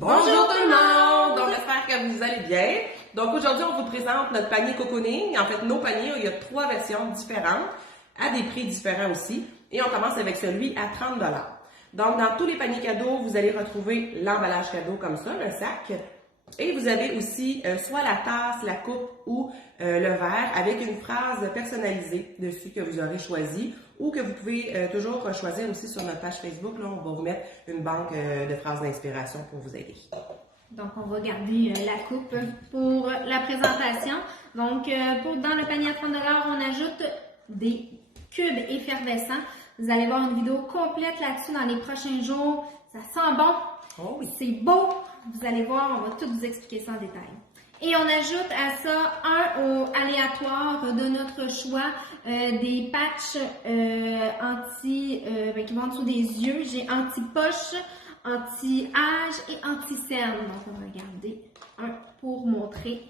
Bonjour tout le monde! Donc j'espère que vous allez bien. Donc aujourd'hui, on vous présente notre panier cocooning. En fait, nos paniers, il y a 3 versions différentes, à des prix différents aussi. Et on commence avec celui à 30 $. Donc dans tous les paniers cadeaux, vous allez retrouver l'emballage cadeau comme ça, le sac. Et vous avez aussi soit la tasse, la coupe ou le verre avec une phrase personnalisée dessus que vous aurez choisi ou que vous pouvez toujours choisir aussi sur notre page Facebook. Là, on va vous mettre une banque de phrases d'inspiration pour vous aider. Donc, on va garder la coupe pour la présentation. Donc, dans le panier à 30 $, on ajoute des cubes effervescents. Vous allez voir une vidéo complète là-dessus dans les prochains jours. Ça sent bon. Oh oui. C'est beau. Vous allez voir, on va tout vous expliquer ça en détail. Et on ajoute à ça un au aléatoire de notre choix, des patchs qui vont en dessous des yeux. J'ai anti-poche, anti-âge et anti-cerne. Donc, on va regarder un pour montrer.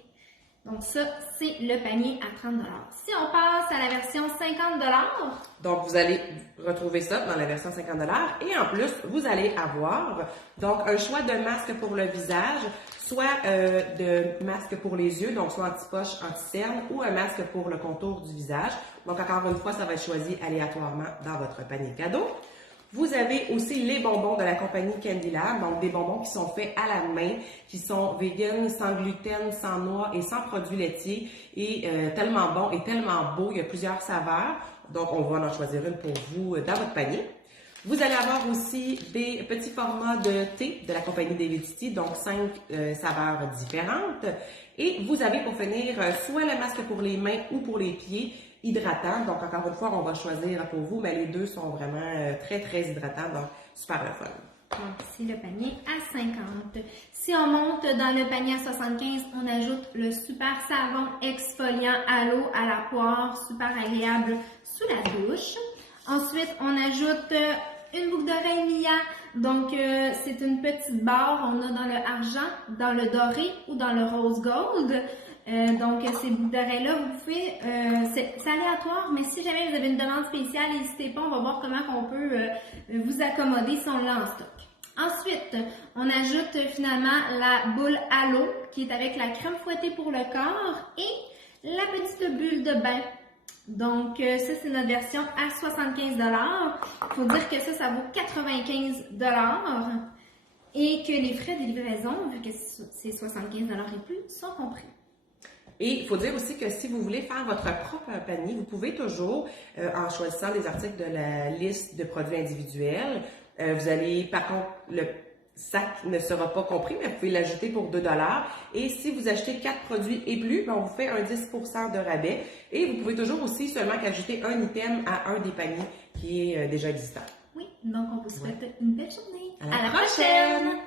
Donc, ça, c'est le panier à 30 $. Si on passe à la version 50 $, donc vous allez retrouver ça dans la version 50 $ et en plus, vous allez avoir donc un choix de masque pour le visage, soit de masque pour les yeux, donc soit anti-poche, anti-cerne ou un masque pour le contour du visage. Donc encore une fois, ça va être choisi aléatoirement dans votre panier cadeau. Vous avez aussi les bonbons de la compagnie Candylab, donc des bonbons qui sont faits à la main, qui sont vegan, sans gluten, sans noix et sans produits laitiers et tellement bons et tellement beaux. Il y a plusieurs saveurs, donc on va en choisir une pour vous dans votre panier. Vous allez avoir aussi des petits formats de thé de la compagnie David City, donc 5 saveurs différentes. Et vous avez pour finir soit le masque pour les mains ou pour les pieds, hydratant. Donc encore une fois, on va choisir pour vous, mais les deux sont vraiment très hydratants, donc super le fun. Donc c'est le panier à 50. Si on monte dans le panier à 75, on ajoute le super savon exfoliant à l'eau, à la poire, super agréable sous la douche. Ensuite, on ajoute une boucle d'oreille Mia. Donc, c'est une petite barre. On a dans le argent, dans le doré ou dans le rose gold. Donc, ces boucles d'oreilles-là, vous pouvez... c'est aléatoire, mais si jamais vous avez une demande spéciale, n'hésitez pas. On va voir comment on peut vous accommoder si on l'a en stock. Ensuite, on ajoute finalement la boule à l'eau qui est avec la crème fouettée pour le corps et la petite bulle de bain. Donc, ça, c'est notre version à 75 $. Il faut dire que ça vaut 95 $ et que les frais de livraison, vu que c'est 75 $ et plus, sont compris. Et il faut dire aussi que si vous voulez faire votre propre panier, vous pouvez toujours, en choisissant des articles de la liste de produits individuels, vous allez, par contre, le sac ne sera pas compris, mais vous pouvez l'ajouter pour 2 $. Et si vous achetez 4 produits et plus, on vous fait un 10% de rabais. Et vous pouvez toujours aussi seulement ajouter un item à un des paniers qui est déjà existant. Oui, donc on vous souhaite une belle journée. À la prochaine!